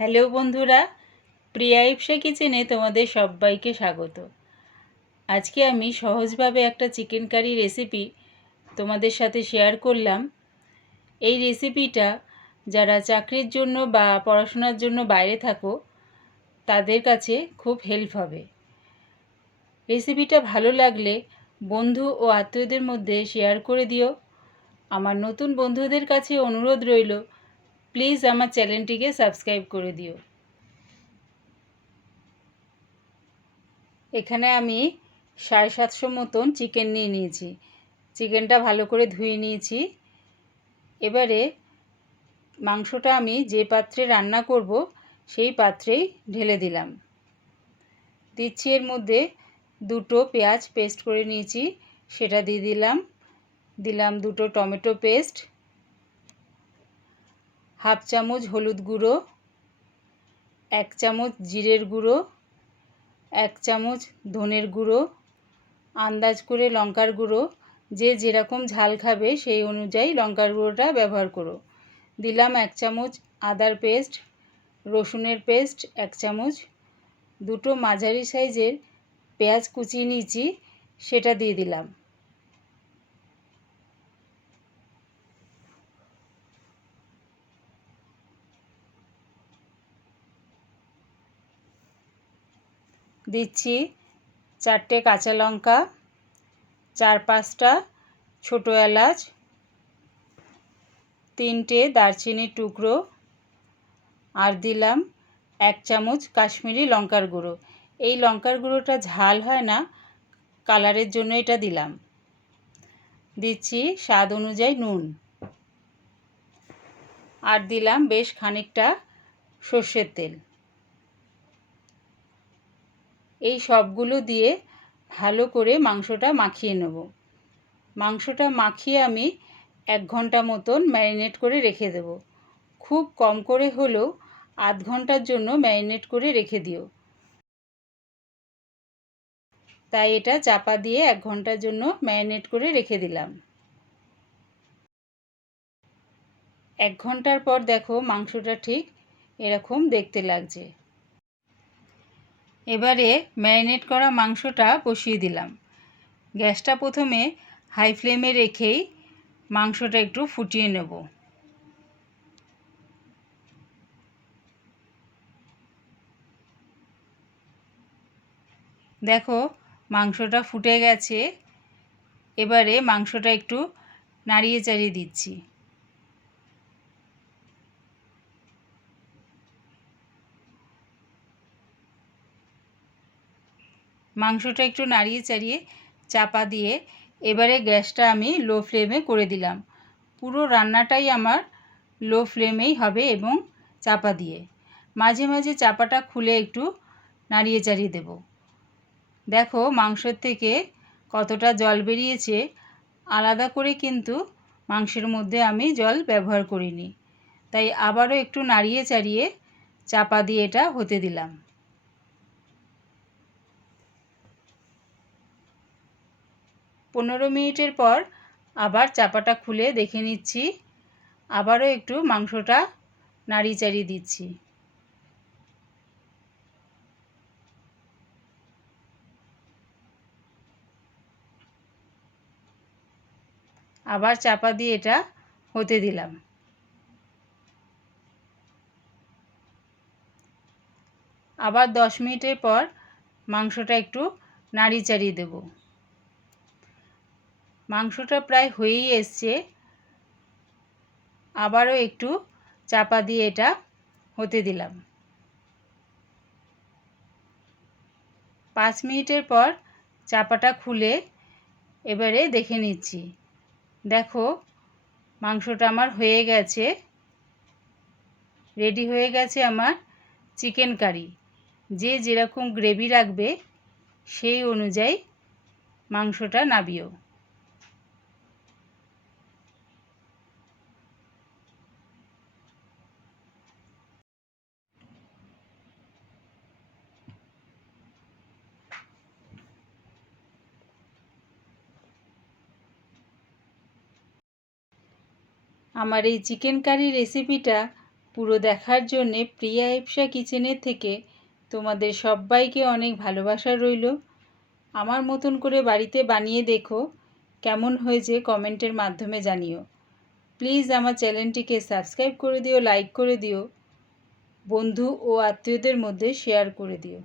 Hello বন্ধুরা, প্রিয়া ইপসা কিচেনে তোমাদের সবাইকে স্বাগত। আজকে আমি সহজভাবে একটা চিকেন কারি রেসিপি তোমাদের সাথে শেয়ার করলাম। এই রেসিপিটা যারা চাকরির জন্য বা পড়াশোনার জন্য বাইরে থাকো তাদের কাছে খুব হেল্প হবে। রেসিপিটা ভালো লাগলে বন্ধু ও আত্মীয়দের মধ্যে শেয়ার করে দিও। আমার নতুন বন্ধুদের কাছে অনুরোধ রইল, প্লিজ আমার চ্যানেলটিকে সাবস্ক্রাইব করে দিও। এখানে আমি 750 মতন চিকেন নিয়ে নিয়েছি। চিকেনটা ভালো করে ধুয়ে নিয়েছি। এবারে মাংসটা আমি যে পাত্রে রান্না করব সেই পাত্রেই ঢেলে দিলাম। দিচ্ছি এর মধ্যে 2টো পেঁয়াজ পেস্ট করে নিয়েছি, সেটা দিয়ে দিলাম 2টো টমেটো পেস্ট, হাফ চামচ হলুদ গুঁড়ো, 1 চামচ জিরের গুঁড়ো, 1 চামচ ধনের গুঁড়ো, আন্দাজ করে লঙ্কার গুঁড়ো, যে যেরকম ঝাল খাবে সেই অনুযায়ী লঙ্কার গুঁড়োটা ব্যবহার করো। দিলাম 1 চামচ আদার পেস্ট, রসুনের পেস্ট 1 চামচ, 2টো মাঝারি সাইজের পেঁয়াজ কুচিয়ে নিয়েছি, সেটা দিয়ে দিলাম। দিচ্ছি 4টে কাঁচা লঙ্কা, 4-5টা ছোটো এলাচ, 3টে দারচিনির টুকরো, আর দিলাম 1 চামচ কাশ্মীরি লঙ্কার গুঁড়ো। এই লঙ্কার গুঁড়োটা ঝাল হয় না, কালারের জন্য এটা দিলাম। দিচ্ছি স্বাদ অনুযায়ী নুন, আর দিলাম বেশ খানিকটা সর্ষের তেল। এই সবগুলো দিয়ে ভালো করে মাংসটা মাখিয়ে নেব। মাংসটা মাখিয়ে আমি 1 ঘন্টা মতন ম্যারিনেট করে রেখে দেব। খুব কম করে হলেও আধ ঘন্টার জন্য ম্যারিনেট করে রেখে দিও। তাই এটা চাপা দিয়ে 1 ঘন্টার জন্য ম্যারিনেট করে রেখে দিলাম। 1 ঘন্টার পর দেখো মাংসটা ঠিক এরকম দেখতে লাগছে। এবারে ম্যারিনেট করা মাংসটা বসিয়ে দিলাম। গ্যাসটা প্রথমে হাই ফ্লেমে রেখেই মাংসটা একটু ফুটিয়ে নেব। দেখো মাংসটা ফুটে গেছে। এবারে মাংসটা একটু নাড়িয়ে চাড়িয়ে দিচ্ছি। মাংসটা একটু নাড়িয়ে চাড়িয়ে চাপা দিয়ে এবারে গ্যাসটা আমি লো ফ্লেমে করে দিলাম। পুরো রান্নাটাই আমার লো ফ্লেমেই হবে এবং চাপা দিয়ে। মাঝে মাঝে চাপাটা খুলে একটু নাড়িয়ে চাড়িয়ে দেব। দেখো মাংসের থেকে কতটা জল বেরিয়েছে। আলাদা করে কিন্তু মাংসের মধ্যে আমি জল ব্যবহার করিনি। তাই আবারও একটু নাড়িয়ে চাড়িয়ে চাপা দিয়ে এটা হতে দিলাম। পনেরো মিনিটের পর আবার চাপাটা খুলে দেখে নিচ্ছি। আবারও একটু মাংসটা নাড়িয়ে চাড়িয়ে দিচ্ছি। আবার চাপা দিয়ে এটা হতে দিলাম। আবার 10 মিনিটের পর মাংসটা একটু নাড়িয়ে চাড়িয়ে দেব। মাংসটা প্রায় হয়েই এসছে। আবারও একটু চাপা দিয়ে এটা হতে দিলাম। 5 মিনিটের পর চাপাটা খুলে এবারে দেখে নিচ্ছি। দেখো মাংসটা আমার হয়ে গেছে, রেডি হয়ে গেছে আমার চিকেন কারি। যে যেরকম গ্রেভি রাখবে সেই অনুযায়ী মাংসটা নাবিও। আমার এই চিকেন কারি রেসিপিটা পুরো দেখার জন্যে প্রিয়া ইপসা কিচেনের থেকে তোমাদের সবাইকে অনেক ভালোবাসা রইল। আমার মতন করে বাড়িতে বানিয়ে দেখো, কেমন হয়েছে কমেন্টের মাধ্যমে জানিও। প্লিজ আমার চ্যানেলটিকে সাবস্ক্রাইব করে দিও, লাইক করে দিও, বন্ধু ও আত্মীয়দের মধ্যে শেয়ার করে দিও।